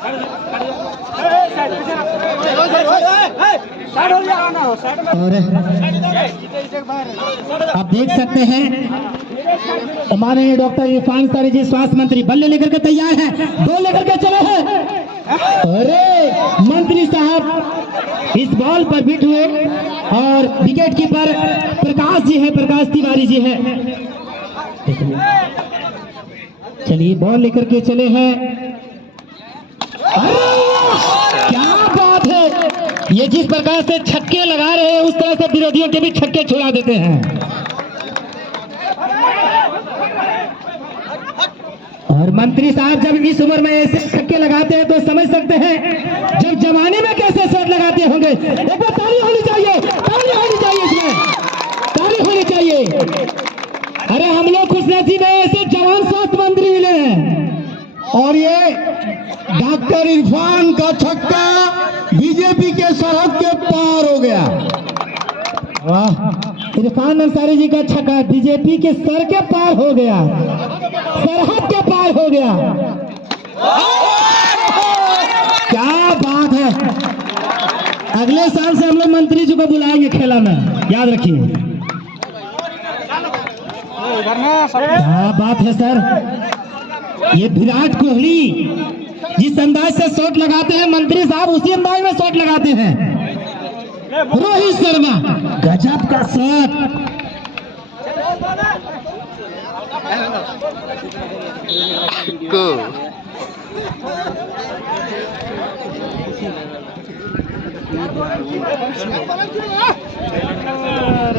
और आप देख सकते हैं हमारे डॉक्टर इरफान सारी जी स्वास्थ्य मंत्री बल्ले लेकर के तैयार हैं, बॉल लेकर के चले हैं। अरे मंत्री साहब इस बॉल पर बिट हुए और विकेट कीपर प्रकाश जी है, प्रकाश तिवारी जी है। चलिए बॉल लेकर के चले हैं। क्या बात है, ये जिस प्रकार से छक्के लगा रहे हैं उस तरह से विरोधियों के भी छक्के छुड़ा देते हैं। और मंत्री साहब जब इस उम्र में ऐसे छक्के लगाते हैं तो समझ सकते हैं जब जवानी में कैसे शॉट लगाते होंगे। एक बार ताली होनी चाहिए, ताली होनी चाहिए, इसमें ताली होनी चाहिए। अरे हम लोग खुशनसीब है, ऐसे जवान स्वास्थ्य मंत्री मिले हैं। और ये डॉक्टर इरफान का छक्का बीजेपी के सरहद के पार हो गया। वाह, इरफान अंसारी जी का छक्का बीजेपी के सर के पार हो गया, सरहद के पार हो गया। क्या बात है, अगले साल से हम लोग मंत्री जी को बुलाएंगे खेला में, याद रखिए। क्या बात है सर, ये विराट कोहली जिस अंदाज से शॉट लगाते हैं मंत्री साहब उसी अंदाज में शॉट लगाते हैं। रोहित शर्मा गजब का शॉट।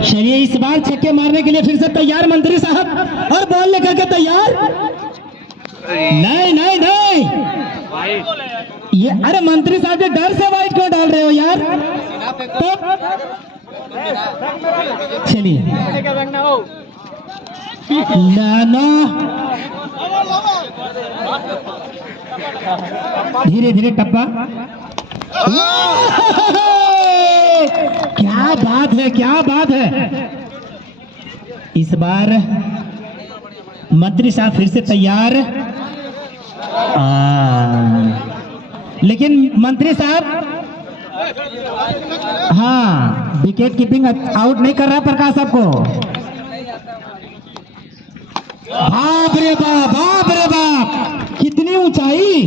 चलिए इस बार छक्के मारने के लिए फिर से तैयार मंत्री साहब, और बॉल लेकर के तैयार। नहीं नहीं नहीं, ये अरे मंत्री साहब के डर से वाइट क्यों डाल रहे हो यार। तो चलिए ना, धीरे धीरे टप्पा। क्या बात है, क्या बात है। इस बार मंत्री साहब फिर से तैयार। लेकिन मंत्री साहब हाँ विकेट कीपिंग आउट नहीं कर रहा प्रकाश साहब को। बाप रे बाप, बाप रे बाप, कितनी ऊंचाई।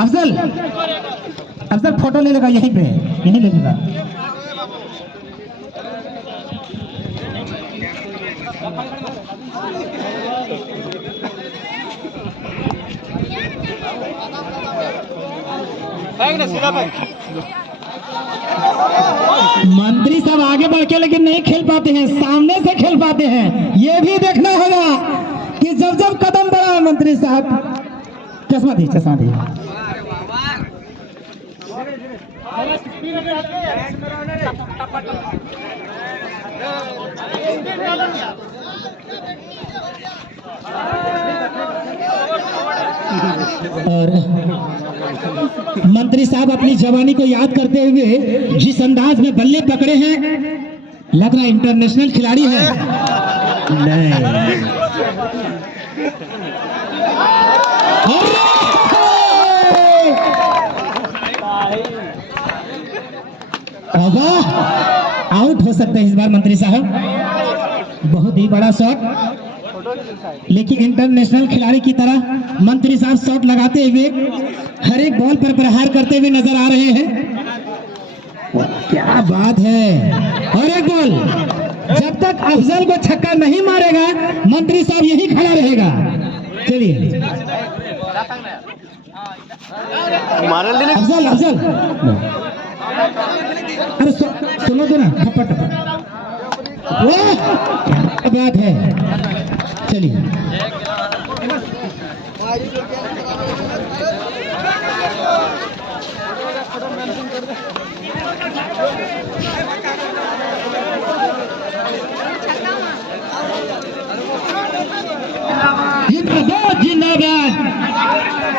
अफजल अफजल फोटो ले लेगा यहीं पे, यहीं ले लेगा। मंत्री साहब आगे बढ़ के लेकिन नहीं खेल पाते हैं, सामने से खेल पाते हैं। ये भी देखना होगा कि जब जब कदम बढ़ा है मंत्री साहब। चश्मा दी, चश्मा दी। और मंत्री साहब अपनी जवानी को याद करते हुए जिस अंदाज में बल्ले पकड़े हैं, लग रहा इंटरनेशनल खिलाड़ी है। नहीं, आउट हो सकते हैं इस बार मंत्री साहब। बहुत ही बड़ा शॉट, लेकिन इंटरनेशनल खिलाड़ी की तरह मंत्री साहब शॉट लगाते हुए हर एक बॉल पर प्रहार करते हुए नजर आ रहे हैं। क्या बात है। और एक बॉल, जब तक अफजल को छक्का नहीं मारेगा मंत्री साहब यही खड़ा रहेगा। चलिए अफजल, अफजल अरे सुनो तो ना, थप्पड़ थप्पड़। क्या बात है। चलिए जिंदाबाद जिंदाबाद।